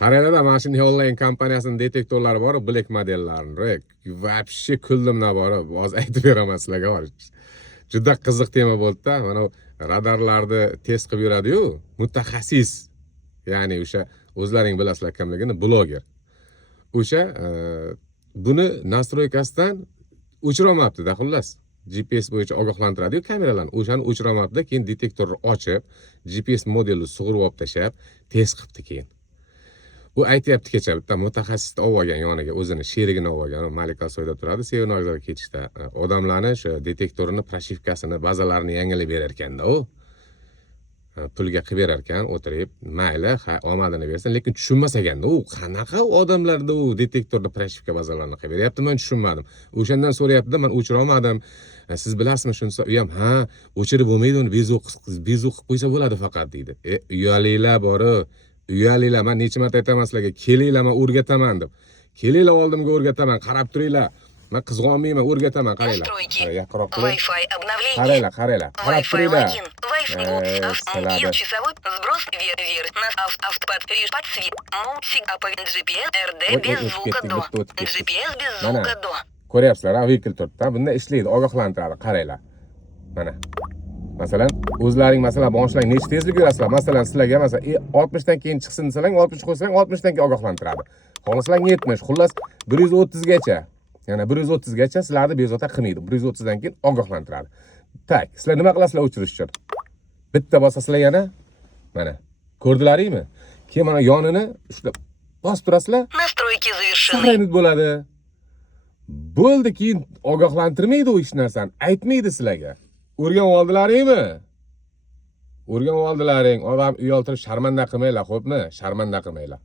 Qaranglar, mana shunday onlayn kompaniyasining detektorlari bor, black modellarini. Вообще kuldim naborib, hozir aytib beraman sizlarga. Juda qiziq tema bo'ldi-da. Mana radarlarni test qilib yuradi-yu, mutaxassis. Ya'ni o'sha o'zlaring bilasizlar kimligini, bloger. O'sha buni nastroykasidan o'chirolmabdi-da, xullas. GPS bo'yicha ogohlantiradi-yu kameralarni. O'shani o'chirolmabdi, keyin detektorni ochib, GPS modelini sug'urib olib tashab, test qilibdi keyin. U aytayapti kecha bitta mutaxassisni olib olgan yoniga, o'zini sherigini olib olgan. Malikasoyda turadi, Severnogorga ketishda. Odamlarni shu detektorini, proshivkasini, bazalarini yangilab berar ekanda u. Pulga qilib berar ekan, o'tirib, mayli, omadini bersin, lekin tushunmas ekanda u qanaqa odamlarda u detektorda proshivka bazalarini qilib beryapti, men tushunmadim. O'shandan so'rayapti, men o'chira olmadim. Siz bilasizmi shunsa? U ham, ha, o'chirib bo'lmaydi, uni bezuq qilib qo'ysa bo'ladi faqat deydi. Uyalinglar bori, uyalinglar, men necha marta aytaman sizlarga, kelinglar, men o'rgataman deb. Kelinglar oldimga o'rgataman, qarab turinglar. Men qizg'onmayman, o'rgataman, qaranglar. Yaqinroq qiling. Qaranglar, qaranglar. Qarab turinglar. Часовой сброс вверх на автопод подсвет. GPS RD без звука до. GPS без звука до. Ko'ryapsizlar, vehicle turibdi. Bunda ishlaydi, ogohlantiradi, qaranglar. Mana. Masalan, o'zlaring masalan boshlaring nechta tezlik yurasizlar? Masalan, sizlarga masalan 60 dan keyin chiqsin desalang, 60 qo'ysang, 60 dan keyin ogohlantiradi. Xohlasalang 70, xullas 130 gacha. Yana 130 gacha sizlarni bezovta qilmaydi. 130 dan keyin ogohlantiradi. Tak, sizlar nima qilasizlar o'chirish uchun? Bitta bosasizlar yana. Mana. Ko'rdilaringmi? Keyin mana yonini ushlab bosib turasizlar. Настройки завершены. Saqlanib bo'ladi. Bo'ldi, keyin ogohlantirmaydi u hech narsani. Aytmaydi sizlarga. O'rganib oldilaringmi? O'rganib oldilaring. Odam uyaltirib sharmanda qilmanglar, xo'pmi? Sharmanda qilmanglar.